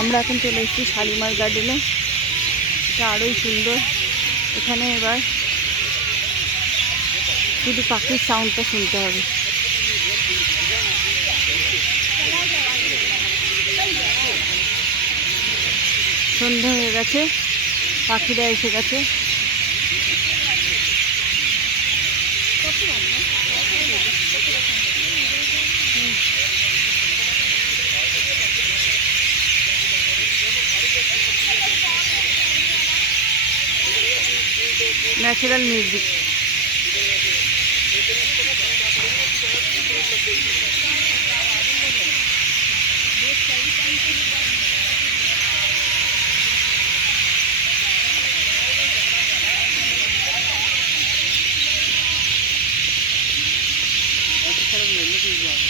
আমরা এখন চলে এসেছি শালিমার গার্ডেনে এটা আরোই সুন্দর। এখানে এবার শুধু পাখির সাউন্ডটা শুনতে হবে। সন্ধ্যা হয়ে গেছে, পাখিরা এসে গেছে। Natural music Thank you.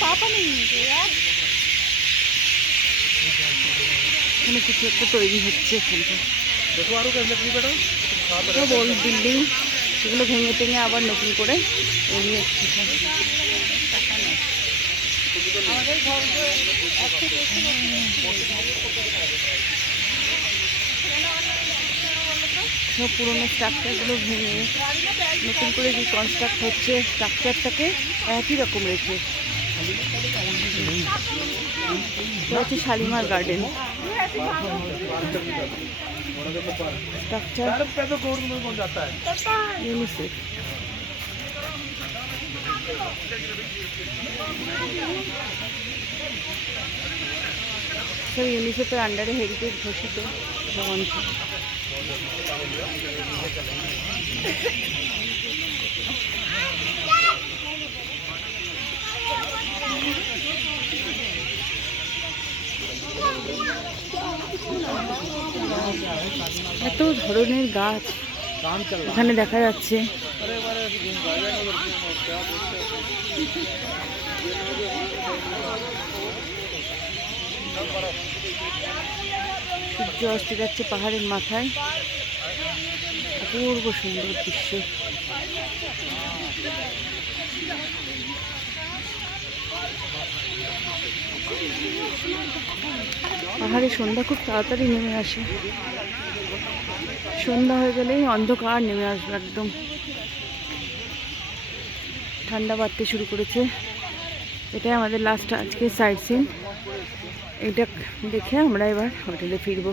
పాప এখানে কিছু একটা তৈরি হচ্ছে এখানটা বিল্ডিং সেগুলো ভেঙে টেঙে আবার নতুন করে তৈরি হচ্ছে সব পুরোনো স্ট্রাকচারগুলো ভেঙে নতুন করে যে কনস্ট্রাক্ট হচ্ছে স্ট্রাকচারটাকে একই রকম রেখে হচ্ছে শালিমার গার্ডেন ইউনিসেফ সব ইউনিসেফের আন্ডারে হেরিটেজ ঘোষিত। এত ধরনের গাছ এখানে দেখা যাচ্ছে। সূর্য অস্ত যাচ্ছে পাহাড়ের মাথায়। অপূর্ব সুন্দর দৃশ্য। পাহাড়ে সন্ধ্যা খুব তাড়াতাড়ি নেমে আসে। সন্ধ্যা হয়ে গেলেই অন্ধকার নেমে আসবে একদম। ঠান্ডা বাড়তে শুরু করেছে। এটাই আমাদের লাস্ট আজকে সাইড সিন এটা দেখে আমরা এবার হোটেলে ফিরবো।